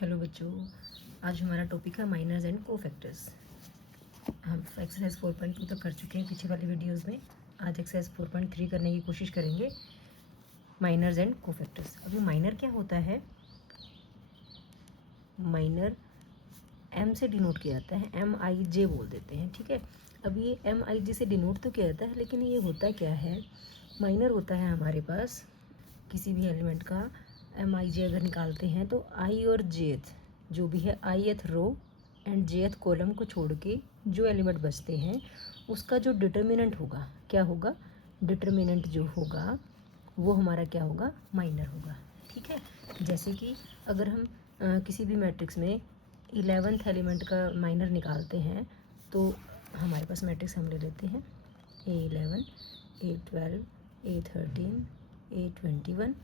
Hello बच्चों, आज हमारा टॉपिक है माइनर्स एंड कोफैक्टर्स। हम एक्सरसाइज 4.2 तक कर चुके हैं पीछे वाली वीडियोस में। आज एक्सरसाइज 4.3 करने की कोशिश करेंगे, माइनर्स एंड कोफैक्टर्स। अभी माइनर क्या होता है? माइनर एम से डिनोट किया जाता है, MIJ बोल देते हैं, ठीक है। अब ये MIJ से डिनोट तो किया जाता है, लेकिन ये होता क्या है? माइनर होता है हमारे पास किसी भी एलिमेंट का MIJ अगर निकालते हैं तो आई और जेथ जो भी है, ith row and jth column को छोड़ के जो एलिमेंट बचते हैं उसका जो डिटर्मिनेंट होगा, क्या होगा? डिटर्मिनेंट जो होगा वो हमारा क्या होगा? माइनर होगा, ठीक है। जैसे कि अगर हम किसी भी मैट्रिक्स में 11th एलिमेंट का माइनर निकालते हैं तो हमारे पास मैट्रिक्स हम ले लेते हैं A11, A12, A13, A21,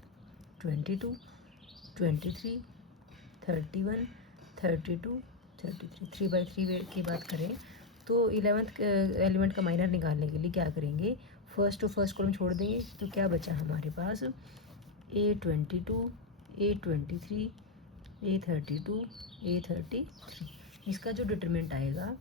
22, 23, 31, 32, 33। 3/3 की बात करें तो 11th एलिमेंट का माइनर निकालने के लिए क्या करेंगे? फर्स्ट टू फर्स्ट कॉलम छोड़ देंगे तो क्या बचा हमारे पास? A22, A23, A32, A33। इसका जो डिटरमिनेंट आएगा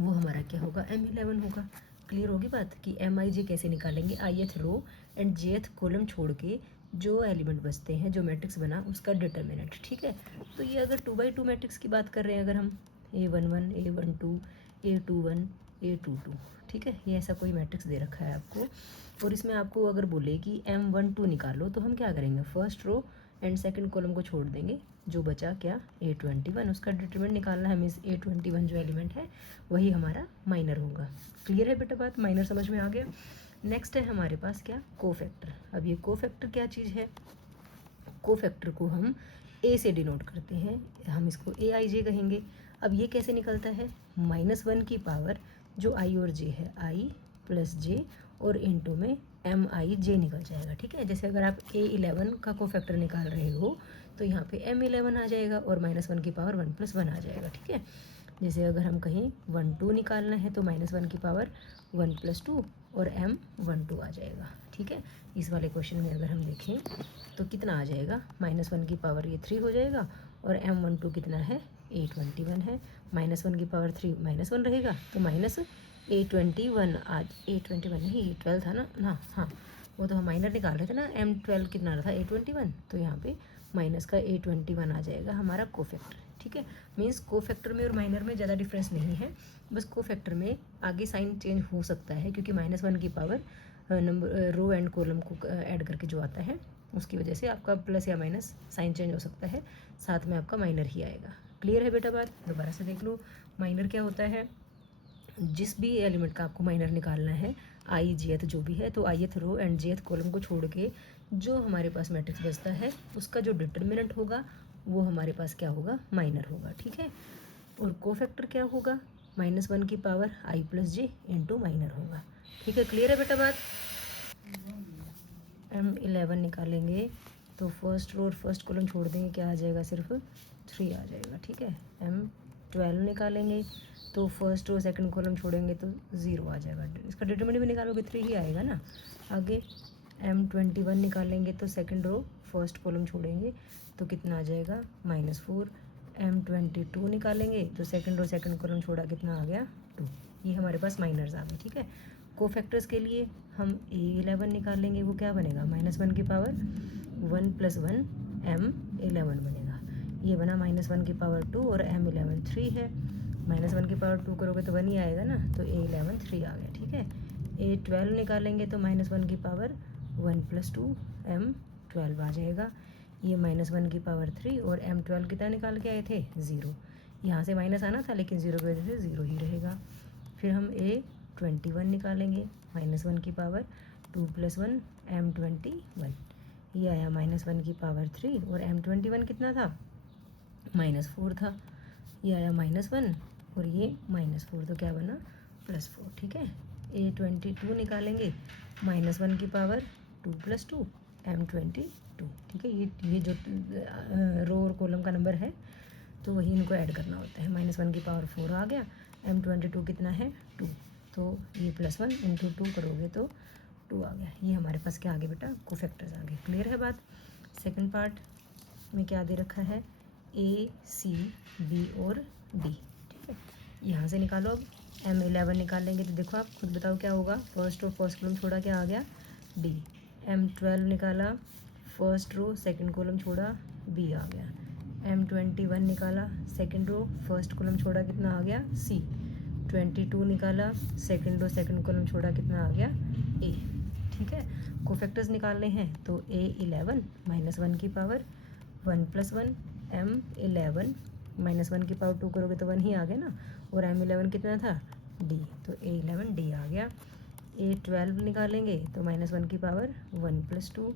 वो हमारा क्या होगा? M11 होगा। क्लियर होगी बात कि MIJ कैसे निकालेंगे? ith row and jth column छोड़ के जो एलिमेंट बचते हैं, जो मैट्रिक्स बना उसका डिटर्मिनेंट, ठीक है। तो ये अगर 2/2 मैट्रिक्स की बात कर रहे हैं, अगर हम A11, A12, A21, A22, ठीक है, ये ऐसा कोई मैट्रिक्स दे रखा है आपको और इसमें आपको अगर बोले कि M12 निकालो तो हम क्या करेंगे? First row and second column को छोड़ देंगे, जो बचा क्या? A21, उसका डिटरमिनेंट निकालना है। मीन्स A21 जो एलिमेंट है वही हमारा माइनर होगा। क्लियर है बेटा बात? माइनर समझ में आ गया। नेक्स्ट है हमारे पास क्या? कोफैक्टर। अब ये कोफैक्टर क्या चीज़ है? कोफैक्टर को हम A से डिनोट करते हैं, हम इसको AIJ कहेंगे। अब ये कैसे निकलता है? -1 की पावर जो I और J है, I + J और इंटू में MIJ निकल जाएगा, ठीक है। जैसे अगर आप A11 का कोफैक्टर निकाल रहे हो तो यहाँ पे M11 आ जाएगा और -1 की पावर 1 + 1 आ जाएगा, ठीक है। जैसे अगर हम कहें 12 निकालना है तो -1 की पावर 1 + 2 और M12 आ जाएगा, ठीक है। इस वाले क्वेश्चन में अगर हम देखें तो कितना आ जाएगा? -1 की पावर ये 3 हो जाएगा और M12 कितना है? A21 है। -1 की पावर 3 -1 रहेगा तो -A21 आज A21 नहीं, A12 था ना, हाँ हाँ, वो तो हम माइनर निकाल रहे थे ना। M12 कितना रहा था? A21, तो यहाँ पे माइनस का A21 आ जाएगा हमारा कोफैक्टर, ठीक है। मीन्स कोफैक्टर में और माइनर में ज़्यादा डिफरेंस नहीं है, बस कोफैक्टर में आगे साइन चेंज हो सकता है क्योंकि -1 की power number row and column को ऐड करके जो आता है उसकी वजह से आपका प्लस या माइनस साइन चेंज हो सकता है, साथ में आपका माइनर ही आएगा। क्लियर है बेटा बात? दोबारा से देख लो, माइनर क्या होता है? जिस भी एलिमेंट का आपको माइनर निकालना है, आई जेथ जो भी है, तो ith row and jth column को छोड़ के जो हमारे पास मैट्रिक्स बचता है उसका जो डिटर्मिनेंट होगा वो हमारे पास क्या होगा? माइनर होगा, ठीक है। और कोफैक्टर क्या होगा? -1 की power I + J into minor होगा, ठीक है। क्लियर है बेटा बात? M11 निकालेंगे तो फर्स्ट रो और फर्स्ट कॉलम छोड़ देंगे, क्या आ जाएगा? सिर्फ 3 आ जाएगा, ठीक है। M12 निकालेंगे तो फर्स्ट रो सेकंड कॉलम छोड़ेंगे तो 0 आ जाएगा। इसका डिटरमिनेंट भी निकालोगे 3 ही आएगा ना। आगे M21 निकालेंगे तो सेकंड रो फर्स्ट कॉलम छोड़ेंगे तो कितना आ जाएगा? -4। M22 निकालेंगे तो सेकंड रो सेकंड कॉलम छोड़ा, कितना आ गया? 2। ये हमारे पास माइनर्स आ गए, ठीक है। कोफैक्टर्स के लिए हम A11 निकालेंगे, वो क्या बनेगा? -1 की पावर 1 + 1 M11 बनेगा। ये बना -1 की पावर 2 और M11 3 है। -1 की पावर 2 करोगे तो 1 ही आएगा ना, तो A11 3 आ गया, ठीक है। A12 निकालेंगे तो -1 की पावर 1 + 2 M12 आ जाएगा। ये -1 की पावर 3 और M12 कितना निकाल के आए थे? 0। यहाँ से माइनस आना था लेकिन 0 की वजह से 0 ही रहेगा। फिर हम A21 निकालेंगे, -1 की पावर 2 + 1 M21। ये आया -1 की पावर 3 और M21 कितना था? -4 था। ये आया -1 और ये -4, तो क्या बना? +4, ठीक है। A22 निकालेंगे, -1 की पावर 2 + 2 M22, ठीक है। ये जो रो और कॉलम का नंबर है तो वही इनको ऐड करना होता है। -1 की पावर 4 आ गया, M22 कितना है? 2, तो ये +1 × 2 करोगे तो 2 आ गया। ये हमारे पास क्या आ गया बेटा? कोफैक्टर्स आ गए। क्लियर है बात? सेकंड पार्ट में क्या दे रखा है? A, C, B और D, ठीक है। यहाँ से निकालो अब M11 निकालेंगे तो देखो आप खुद बताओ क्या होगा, फर्स्ट रो फर्स्ट कॉलम छोड़ा क्या आ गया D। M12 निकाला फर्स्ट रो सेकंड कॉलम छोड़ा B आ गया। M21 निकाला सेकंड रो फर्स्ट कॉलम छोड़ा कितना आ गया C। 22 निकाला सेकंड रो सेकंड कॉलम छोड़ा कितना आ गया A, ठीक है। कोफैक्टर्स निकालने हैं तो A11 -1 की पावर 1 + 1 M11 -1 की पावर 2 करोगे तो 1 ही आ गया ना, और M11 कितना था D, तो A11 D आ गया। A12 निकालेंगे तो -1 की पावर 1 + 2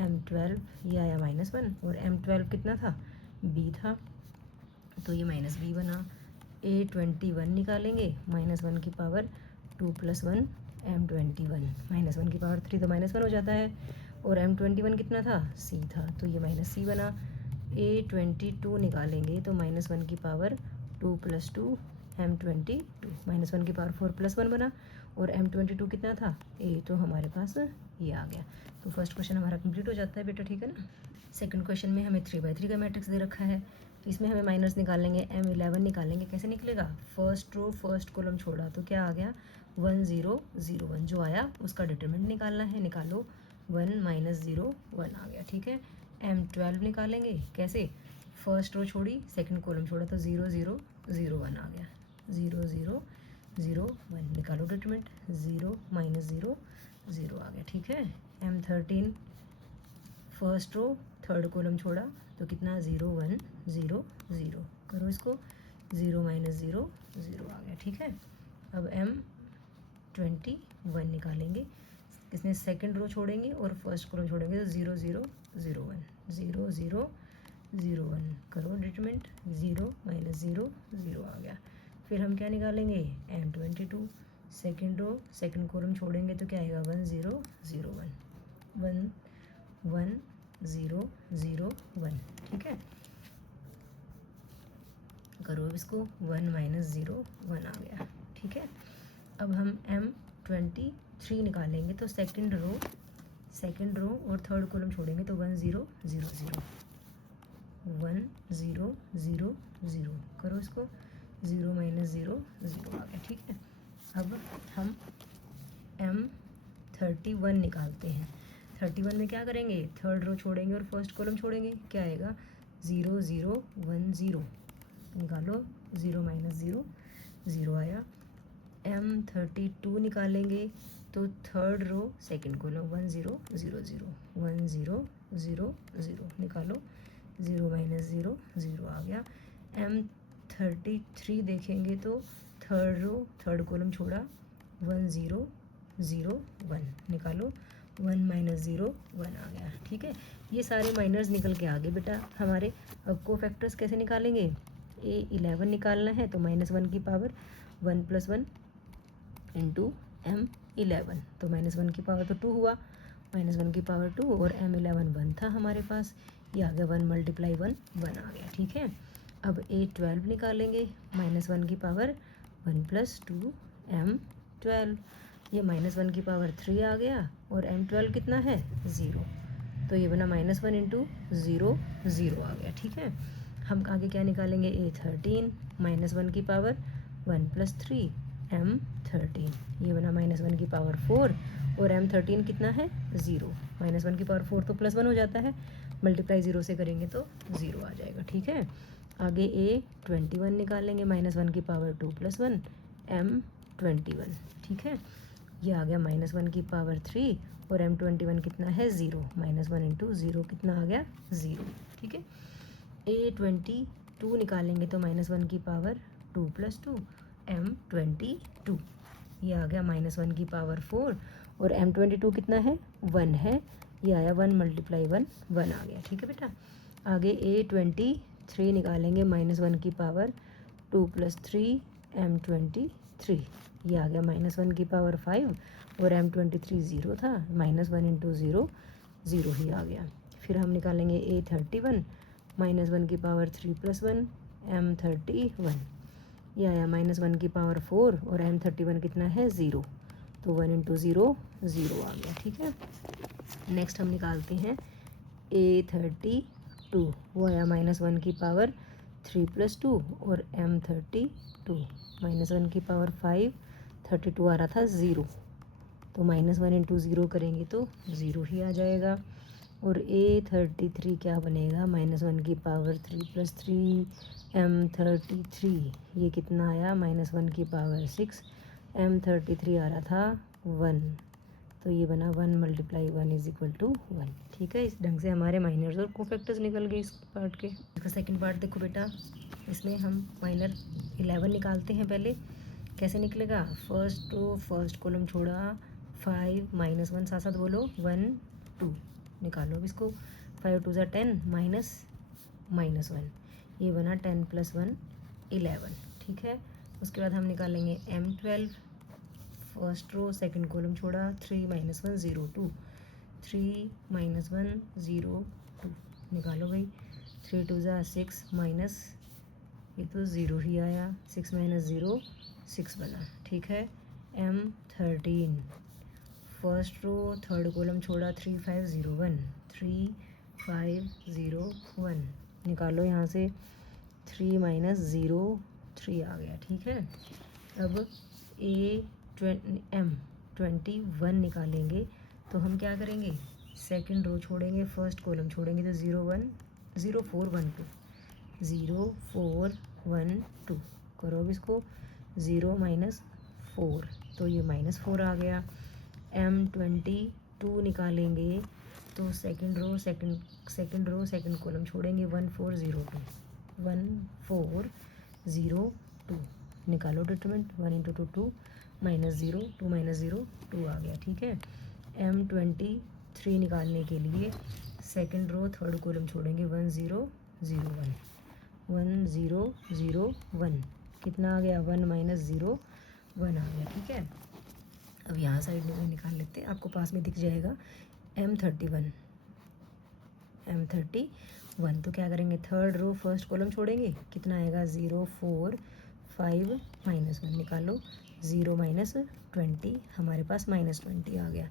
M12 ये आया -1, और M12 कितना था B था, तो ये -B बना। A21 निकालेंगे -1 की पावर 2 + 1 M21 -1 की पावर 3 तो -1 हो जाता है, और M21 कितना था C था, तो ये -C बना। A22 निकालेंगे तो -1 की पावर 2 + 2 M22 -1 की पावर 4 + 1 बना, और M22 कितना था A, तो हमारे पास ये आ गया। तो फर्स्ट क्वेश्चन हमारा कंप्लीट हो जाता है बेटा, ठीक है ना। सेकंड क्वेश्चन में हमें 3/3 का मैट्रिक्स दे रखा है, इसमें हमें माइनस निकालेंगे, M11 निकालेंगे। कैसे निकलेगा, फर्स्ट रो फर्स्ट कॉलम छोड़ा तो क्या आ गया 1 0 0 1, जो आया उसका डिटरमिनेंट निकालना है, निकालो 1 - 0 1 आ गया, ठीक है। M12 निकालेंगे, कैसे, फर्स्ट रो छोड़ी सेकंड कॉलम छोड़ा तो 0 0 0 1 आ गया, 0 0 0 1, निकालो डिटरमिनेंट, 0 - 0 0 आ गया, ठीक है। M13 first row third column छोड़ा तो कितना 0 1 0 0, करो इसको, 0 - 0 0 आ गया, ठीक है। अब M21 निकालेंगे, इसमें सेकंड रो छोड़ेंगे और फर्स्ट कॉलम छोड़ेंगे तो 0 0 0 1 0 0 0 1, करो डिटरमिनेंट, 0 - 0 0 आ गया। फिर हम क्या निकालेंगे, M22 second row second column छोड़ेंगे तो क्या आएगा 1 0 0 1 1 1 0 0 1, ठीक है। करो अब इसको, 1 - 0 1 आ गया, ठीक है। अब हम M23 निकालेंगे तो सेकंड रो और थर्ड कॉलम छोड़ेंगे तो 1 0 0 0 1 0 0 0, करो इसको, 0 - 0 0 आ गया, ठीक है। अब हम M31 निकालते हैं। 31 में क्या करेंगे, थर्ड रो छोड़ेंगे और फर्स्ट कॉलम छोड़ेंगे, क्या आएगा 0 0 1 0, निकालो, 0 - 0 0 आया। M32 निकालेंगे तो थर्ड रो सेकंड कॉलम 1 0 0 0 1 0 0 0, निकालो, 0 - 0 0 आ गया। M33 देखेंगे तो थर्ड रो थर्ड कॉलम छोड़ा 1 0 0 1, निकालो, 1 - 0 1 आ गया, ठीक है। ये सारे माइनर्स निकल के आ गए बेटा हमारे। अब कोफैक्टर्स कैसे निकालेंगे, A11 निकालना है तो -1 की पावर 1 + 1 इंटू M11, तो -1 की पावर तो 2 हुआ, -1 की पावर 2, और M11 1 था हमारे पास, ये आ गया 1 × 1 1 आ गया, ठीक है। अब A12 निकालेंगे, -1 की पावर 1 + 2 M12, ये -1 की पावर 3 आ गया, और M12 कितना है 0, तो ये बना -1 × 0 0 आ गया, ठीक है। हम आगे क्या निकालेंगे, A13 -1 की पावर 1 + 3 M13, ये बना -1 की पावर 4, और M13 कितना है 0, -1 की पावर 4 तो +1 हो जाता है, मल्टीप्लाई 0 से करेंगे तो 0 आ जाएगा, ठीक है। आगे A21 निकालेंगे, -1 की पावर 2 + 1 M21, ठीक है। ये आ गया -1 की पावर 3, और M21 कितना है 0, -1 × 0 कितना आ गया 0, ठीक है। A22 निकालेंगे तो -1 की पावर 2 + 2 M22, ये आ गया -1 की पावर 4, और M22 कितना है 1 है, ये आया 1 × 1 1 आ गया, ठीक है बेटा। आगे A23 निकालेंगे, -1 की पावर 2 + 3 M23, ये आ गया -1 की पावर 5, और M23 0 था, -1 × 0 0 ही आ गया। फिर हम निकालेंगे A31, -1 की पावर 3 + 1 M31, ये आया -1 की पावर 4, और M31 कितना है 0, तो 1 × 0 0 आ गया, ठीक है। नेक्स्ट हम निकालते हैं A32, टू, वो आया -1 की पावर 3 + 2 और m32 -1 की पावर 5, 32 आ रहा था 0, तो -1 इंटू 0 करेंगे तो 0 ही आ जाएगा। और A33 क्या बनेगा, -1 की पावर 3 + 3 m33, ये कितना आया -1 की पावर 6, m33 आ रहा था 1, तो ये बना 1 × 1 = 1। ठीक है, इस ढंग से हमारे माइनर्स और कोफैक्टर्स निकल गए इस पार्ट के। इसका सेकंड पार्ट देखो बेटा, इसमें हम माइनर 11 निकालते हैं। पहले कैसे निकलेगा, फर्स्ट कॉलम छोड़ा 5 -1 साथ साथ बोलो 1 2 निकालो। अब इसको 5 2 = 10 -1, ये बना 10 + 1 11। ठीक है, उसके बाद हम निकालेंगे m12, first row second column छोड़ा 3 -1 0 2, 3 -1 0 2 निकालो भाई। 3 2 = 6 माइनस, ये तो 0 ही आया, 6 - 0 6 बना। ठीक है, m13, first row third column छोड़ा 3 5 0 1, 3 5 0 1 निकालो यहाँ से। 3 - 0 3 आ गया। ठीक है, अब m21 निकालेंगे तो हम क्या करेंगे, सेकंड रो छोड़ेंगे फर्स्ट कॉलम छोड़ेंगे तो 0 1 0 4 1 2, 0 4 1 2 करो। अब इसको 0 - 4, तो ये -4 आ गया। m22 निकालेंगे तो सेकंड रो सेकंड कॉलम छोड़ेंगे 1 4 0 2, 1 4 0 2 निकालो डिटरमिनेंट। 1 × 2 2 -0 2 - 0 2 आ गया। ठीक है, m23 निकालने के लिए सेकंड रो थर्ड कॉलम छोड़ेंगे 1 0 0 1, 1 0 0 1 कितना आ गया, 1 - 0 1 आ गया। ठीक है, अब यहाँ साइड में निकाल लेते हैं, आपको पास में दिख जाएगा m31, तो क्या करेंगे, थर्ड रो फर्स्ट कॉलम छोड़ेंगे, कितना आएगा 0 4 5 -1 निकालो। 0 - 20 हमारे पास -20 आ गया।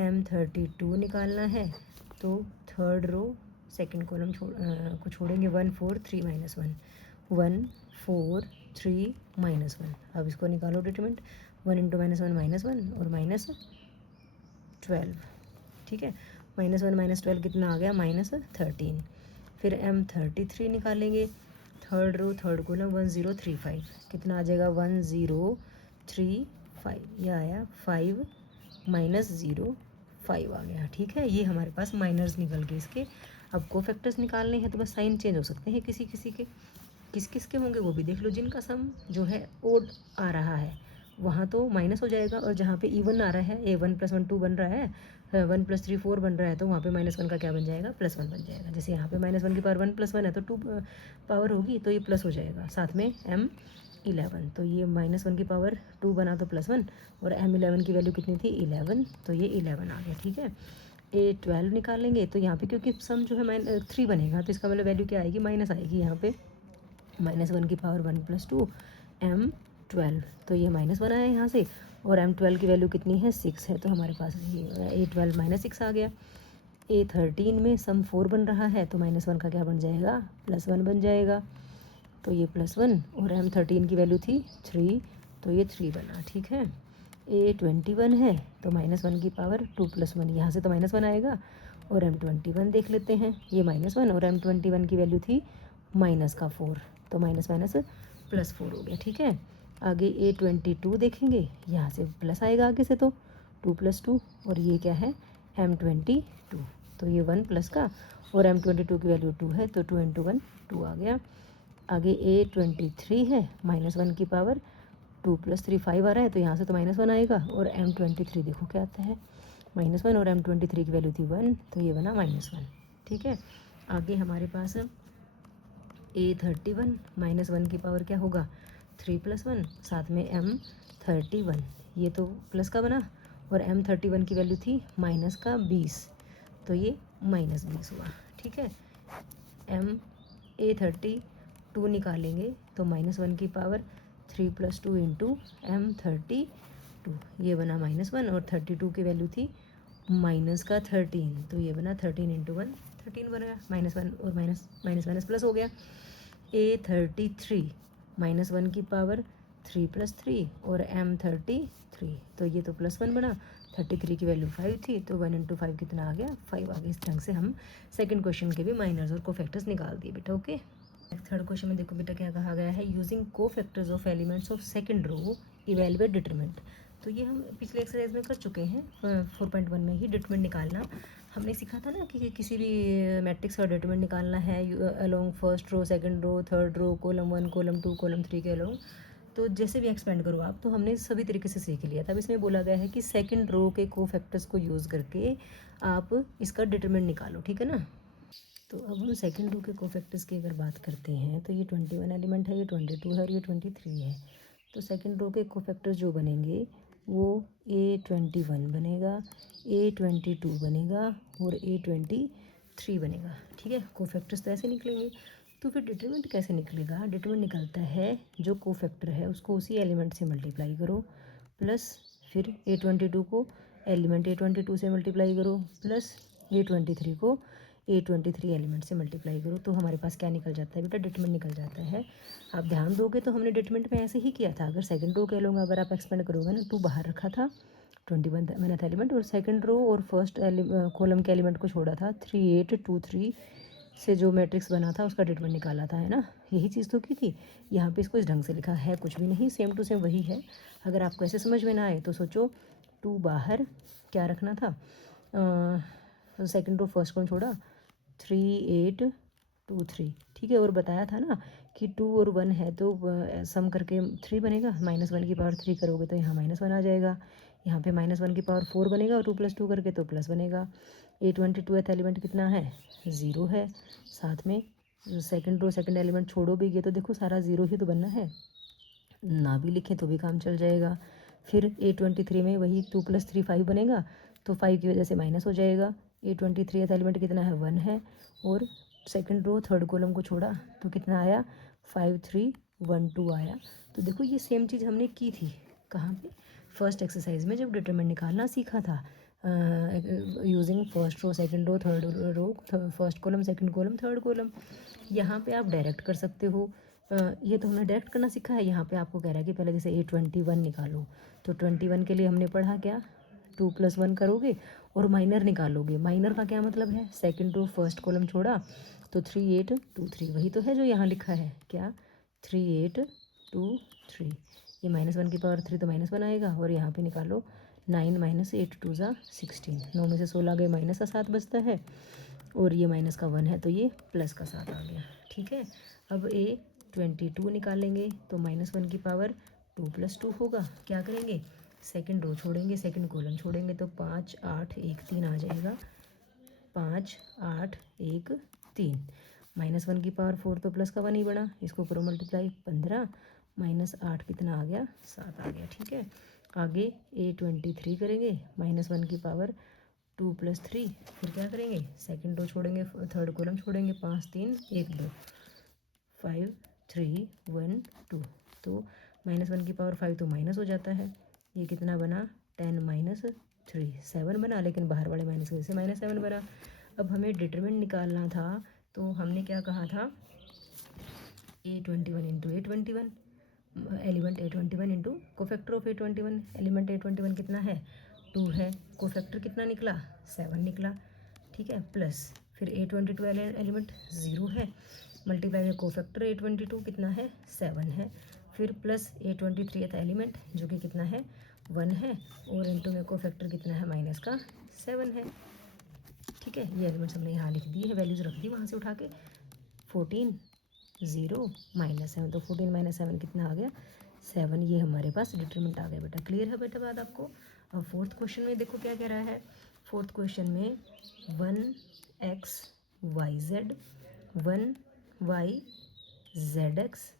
m32 निकालना है तो थर्ड रो सेकंड कॉलम को छोड़ेंगे 1 4 3 -1, 1 4 3 -1। अब इसको निकालो डिटरमिनेंट। 1 × -1 और -12। ठीक है, -1 -12 कितना आ गया, -13। फिर m33 निकालेंगे, थर्ड रो थर्ड कॉलम 1 0 3 5 कितना आ जाएगा, 1 0 3 5, यह आया 5 -0 5 आ गया। ठीक है, ये हमारे पास माइनर्स निकल गए इसके। अब कोफैक्टर्स निकालने हैं तो बस साइन चेंज हो सकते हैं किसी किसी के, किस के होंगे वो भी देख लो। जिनका सम जो है ओड आ रहा है वहाँ तो माइनस हो जाएगा, और जहाँ पे इवन आ रहा है, 1 + 1 2 बन रहा है, 1 + 3 4 बन रहा है, तो वहाँ पे -1 का क्या बन जाएगा, +1 बन जाएगा। जैसे यहाँ पे -1 की पावर 1 + 1 है तो 2 पावर होगी तो ये प्लस हो जाएगा। साथ में m11, तो ये -1 की पावर 2 बना तो +1, और m11 की वैल्यू कितनी थी 11, तो ये 11 आ गया। ठीक है, A12 निकालेंगे तो यहाँ पे क्योंकि सम जो है 3 बनेगा, तो इसका मतलब वैल्यू क्या आएगी, माइनस आएगी। यहाँ पे -1 की पावर 1 + 2 m12, तो ये -1 आया यहाँ से, और m12 की वैल्यू कितनी है 6 है, तो हमारे पास ये A12 -6 आ गया। A13 में सम 4 बन रहा है तो -1 का क्या बन जाएगा, +1 बन जाएगा, तो ये +1, और m13 की वैल्यू थी 3, तो ये 3 बना। ठीक है, A21 है तो -1 की पावर 2 + 1, यहाँ से तो -1 आएगा, और m21 देख लेते हैं, ये -1 और m21 की वैल्यू थी -4, तो +4 हो गया। ठीक है, आगे A22 देखेंगे, यहाँ से प्लस आएगा आगे से, तो 2 + 2, और ये क्या है m22, तो ये 1 प्लस का, और m22 की वैल्यू 2 है तो 2 × 1 2 आ गया। आगे A23 है, -1 की पावर 2 + 3 5 आ रहा है, तो यहाँ से तो -1 आएगा, और m23 देखो क्या आता है -1, और m23 की वैल्यू थी 1, तो ये बना -1। ठीक है, आगे हमारे पास A31, -1 की पावर क्या होगा 3 + 1, साथ में m31, ये तो प्लस का बना, और m31 की वैल्यू थी -20, तो ये -20 हुआ। ठीक है, A32 निकालेंगे तो -1 की पावर 3 + 2 × m32, ये बना -1, और 32 की वैल्यू थी -13, तो ये बना 13 × 1 13 बनेगा, -1 और माइनस माइनस माइनस प्लस हो गया, A33 -1 की पावर 3 + 3 और M33, तो ये तो +1 बना, 33 की वैल्यू 5 थी, तो 1 × 5 कितना आ गया, 5 आ गया। इस ढंग से हम सेकंड क्वेश्चन के भी माइनर्स और कोफैक्टर्स निकाल दिए बेटा। ओके, थर्ड क्वेश्चन में देखो बेटा क्या कहा गया है, using cofactors of elements of second row evaluate determinant. तो ये हम पिछले एक्सरसाइज में कर चुके हैं, 4.1 में ही डिटरमिनेंट निकालना हमने सीखा था ना कि किसी भी मैट्रिक्स का डिटरमिनेंट निकालना है along first row, second row, third row, column 1, column 2, column 3 के अलोंग। तो जैसे भी एक्सपेंड करो आप, तो हमने सभी तरीके से सीख लिया था। अब इसमें बोला गया है कि सेकंड रो के कोफैक्टर्स को यूज़ करके आप इसका डिटरमिनेंट निकालो, ठीक है ना। तो अब हम सेकंड रो के कोफैक्टर्स की अगर बात करते हैं, तो ये 21 एलिमेंट है, ये 22 है और ये 23 है। तो सेकंड रो के कोफैक्टर्स जो बनेंगे वो A21 बनेगा, A22 बनेगा और A23 बनेगा, ठीक है। कोफैक्टर्स तो ऐसे निकलेंगे। तो फिर डिटरमिनेंट कैसे निकलेगा, डिटरमिनेंट निकलता है जो कोफैक्टर है उसको उसी एलिमेंट से मल्टीप्लाई करो, प्लस फिर A22 को एलिमेंट A22 से मल्टीप्लाई करो, प्लस A23 को A23 एलिमेंट से मल्टीप्लाई करो, तो हमारे पास क्या निकल जाता है बेटा, डिटरमिनेंट निकल जाता है। आप ध्यान दोगे तो हमने डिटरमिनेंट में ऐसे ही किया था। अगर सेकंड रो के लोग अगर आप एक्सपेंड करोगे ना, 2 बाहर रखा था 21 मैंने था एलिमेंट, और सेकंड रो और फर्स्ट कॉलम के एलिमेंट को छोड़ा था, 3 8 2 3 से जो मैट्रिक्स बना था उसका डिटरमिनेंट निकाला था, है ना। यही चीज़ तो की थी। यहाँ पे इसको इस ढंग से लिखा है, कुछ भी नहीं, सेम टू सेम वही है। अगर आपको ऐसे समझ में ना आए तो सोचो, 2 बाहर क्या रखना था, सेकंड रो फर्स्ट कौन छोड़ा, 3 8 2 3, ठीक है। और बताया था ना कि 2 और 1 है तो सम करके 3 बनेगा, -1 की पावर 3 करोगे तो यहाँ -1 आ जाएगा, यहाँ पे -1 की पावर 4 बनेगा और 2 + 2 करके तो प्लस बनेगा। A22 एलिमेंट कितना है, 0 है। साथ में सेकंड रो सेकंड एलिमेंट छोड़ो भी, ये तो देखो सारा 0 ही तो बनना है, ना भी लिखें तो भी काम चल जाएगा। फिर A23 में वही 2 + 3 5 बनेगा, तो 5 की वजह से माइनस हो जाएगा। A23 एलिमेंट कितना है, 1 है, और सेकंड रो थर्ड कॉलम को छोड़ा तो कितना आया, 5 3 1 2 आया। तो देखो ये सेम चीज़ हमने की थी कहाँ पे, फर्स्ट एक्सरसाइज में जब डिटरमिनेंट निकालना सीखा था, using first row second row third row, first column second column third column. यहाँ पे आप डायरेक्ट कर सकते हो, ये तो हमने डायरेक्ट करना सीखा है। यहाँ पे आपको कह रहा है कि पहले जैसे A21 निकालो, तो 21 के लिए हमने पढ़ा क्या, 2 + 1 करोगे और माइनर निकालोगे। माइनर का क्या मतलब है, सेकंड रो फर्स्ट कॉलम छोड़ा तो 3 8 2 3, वही तो है जो यहाँ लिखा है, क्या 3 8 2 3। ये -1 की पावर 3 तो -1 आएगा, और यहाँ पे निकालो 9 - 8 2 = 16, 9 में से 16 गए, माइनस का 7 बचता है, और ये माइनस का 1 है तो ये प्लस का 7 आ गया, ठीक है। अब A22 निकालेंगे तो -1 की पावर 2 + 2 होगा, क्या करेंगे, सेकंड रो छोड़ेंगे सेकंड कॉलम छोड़ेंगे, तो 5 8 1 3 आ जाएगा, 5 8 1 3। -1 की पावर 4 तो प्लस का 1 ही बना, इसको करो मल्टीप्लाई, 15 -8 कितना आ गया, 7 आ गया, ठीक है। आगे A23 करेंगे, -1 की पावर 2 + 3, फिर क्या करेंगे, सेकंड रो छोड़ेंगे थर्ड कॉलम छोड़ेंगे, 5 3 1 2 5 3 1 2, तो -1 की पावर 5 तो माइनस हो जाता है, ये कितना बना 10 - 3 7 बना, लेकिन बाहर वाले माइनस की वजह से -7 बना। अब हमें डिटरमिनेंट निकालना था, तो हमने क्या कहा था, A21 × A21 element A21 into cofactor of A21, element A21 कितना है, 2 है, कोफैक्टर कितना निकला, 7 निकला, ठीक है। प्लस फिर A22 एलिमेंट 0 है, मल्टीप्लाई में कोफैक्टर A22 कितना है, 7 है, फिर प्लस A23 एलिमेंट जो कि कितना है, 1 है, और इंटू में कोफैक्टर कितना है, माइनस का 7 है, ठीक है। ये एलिमेंट्स हमने यहाँ लिख दिए है, वैल्यूज़ रख दी वहाँ से उठा के, 14 0 -7, तो 14 - 7 कितना आ गया, 7। ये हमारे पास डिटरमिनेंट आ गया बेटा। क्लियर है बेटा बात आपको। अब फोर्थ क्वेश्चन में देखो क्या कह रहा है, फोर्थ क्वेश्चन में 1x y z 1 y z x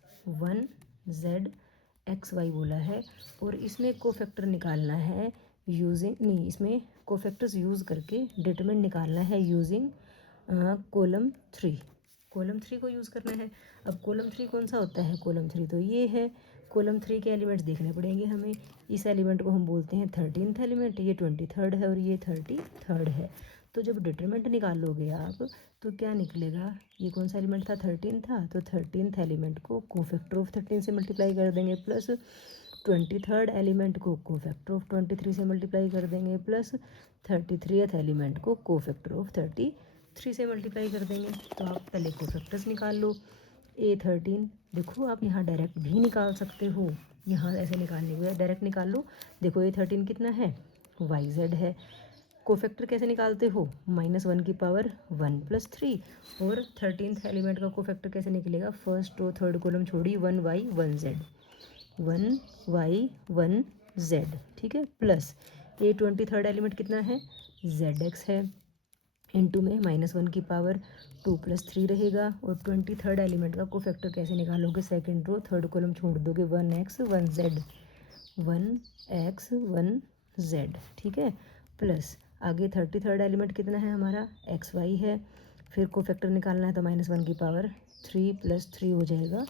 1 z x y बोला है, और इसमें कोफैक्टर निकालना है यूजिंग, नहीं इसमें कोफैक्टर्स यूज़ करके डिटरमिनेंट निकालना है यूजिंग कॉलम 3, कॉलम 3 को यूज़ करना है। अब कॉलम 3 कौन सा होता है, कॉलम 3 तो ये है, कॉलम 3 के एलिमेंट्स देखने पड़ेंगे हमें। इस एलिमेंट को हम बोलते हैं 13th एलिमेंट, ये 23rd है और ये 33rd है। तो जब डिटरमिनेंट निकालोगे आप तो क्या निकलेगा, ये कौन सा एलिमेंट था, 13 था, तो 13th एलिमेंट को कोफैक्टर ऑफ 13 से मल्टीप्लाई कर देंगे, प्लस 23rd एलिमेंट को कोफैक्टर ऑफ 23 से मल्टीप्लाई कर देंगे, प्लस 33th एलिमेंट को कोफैक्टर ऑफ 33 से मल्टीप्लाई कर देंगे। तो आप पहले कोफैक्टर्स निकाल लो। A13 देखो आप यहाँ डायरेक्ट भी निकाल सकते हो, यहाँ ऐसे निकालने को डायरेक्ट निकाल लो। देखो A13 कितना है, YZ है। कोफैक्टर कैसे निकालते हो, -1 की पावर 1 + 3, और 13th एलिमेंट का कोफैक्टर कैसे निकलेगा, फर्स्ट और थर्ड कॉलम छोड़ी 1Y 1Z 1Y 1Z, ठीक है, प्लस A23rd एलिमेंट कितना है, ZX है, इनटू में -1 की पावर 2 + 3 रहेगा, और 23rd एलिमेंट का कोफैक्टर कैसे निकालोगे, सेकंड रो थर्ड कॉलम छोड़ दोगे, 1X 1Z 1X 1Z, ठीक है, प्लस आगे 33rd एलिमेंट कितना है हमारा, XY है, फिर कोफैक्टर निकालना है तो -1 की पावर 3 + 3 हो जाएगा,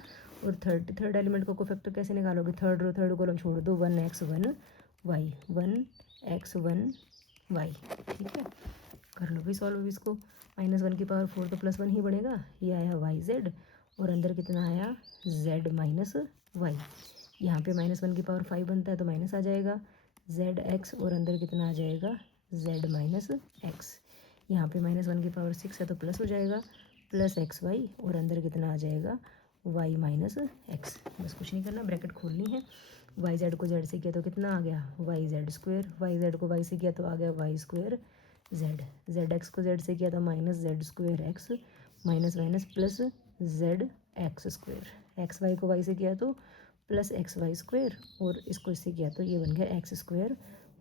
और 33rd एलिमेंट का कोफैक्टर कैसे निकालोगे, थर्ड रो थर्ड कॉलम छोड़ दो, 1X 1Y 1X 1Y, ठीक है, कर लो भी सॉल्व इसको। -1 की पावर 4 तो +1 ही बनेगा, ये आया YZ, और अंदर कितना आया Z - Y, यहाँ पे -1 की पावर 5 बनता है तो माइनस आ जाएगा, ZX, और अंदर कितना आ जाएगा Z - X, यहाँ पे -1 की पावर 6 है तो प्लस हो जाएगा, प्लस XY, और अंदर कितना आ जाएगा Y - X। बस कुछ नहीं करना, ब्रैकेट खोलनी है। YZ को Z से किया तो कितना आ गया, YZ², YZ को Y से किया तो आ गया Y² Z, ZX को Z से किया तो -Z²X, minus minus plus ZX², XY को Y से किया तो प्लस XY², और इसको इससे किया तो ये बन गया X²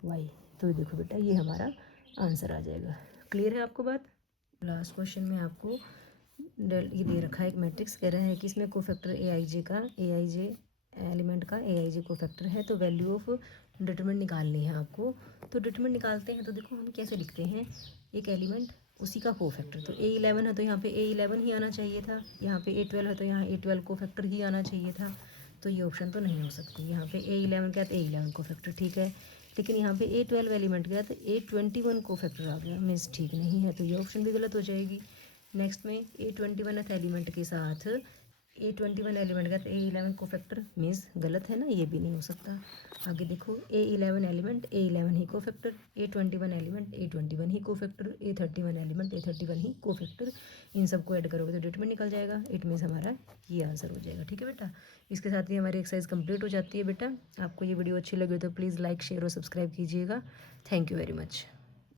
Y। तो देखो बेटा ये हमारा आंसर आ जाएगा। क्लियर है आपको बात। लास्ट क्वेश्चन में आपको ये दे रखा है एक मैट्रिक्स, कह रहा है कि इसमें कोफैक्टर AIJ एलिमेंट का AIJ कोफैक्टर है, तो वैल्यू ऑफ डिटरमिनेंट निकालनी है आपको। तो डिटरमिनेंट निकालते हैं तो देखो हम कैसे लिखते हैं, एक एलिमेंट उसी का कोफैक्टर, तो A11 है तो यहाँ पे A11 ही आना चाहिए था, यहाँ पे A12 है तो यहाँ A12 कोफैक्टर ही आना चाहिए था, तो ये ऑप्शन तो नहीं हो सकती। यहाँ पे A11 क्या, तो A11 कोफैक्टर ठीक है, लेकिन यहाँ पे A12 एलिमेंट गया तो A21 कोफैक्टर आ गया, मीन्स ठीक नहीं है, तो ये ऑप्शन भी गलत हो जाएगी। नेक्स्ट में A21 एलिमेंट के साथ A21 एलिमेंट का A11 कोफैक्टर, मीन्स गलत है ना, ये भी नहीं हो सकता। आगे देखो A11 एलिमेंट A11 ही कोफैक्टर, A21 एलिमेंट A21 ही कोफैक्टर, A31 एलिमेंट A31 ही कोफैक्टर, इन सबको ऐड करोगे तो डिटरमिनेंट निकल जाएगा। इट मीन्स हमारा ये आंसर हो जाएगा। ठीक है बेटा, इसके साथ ही हमारी एक्सरसाइज कंप्लीट हो जाती है। बेटा आपको ये वीडियो अच्छी लगी तो प्लीज़ लाइक शेयर और सब्सक्राइब कीजिएगा। Thank you very much.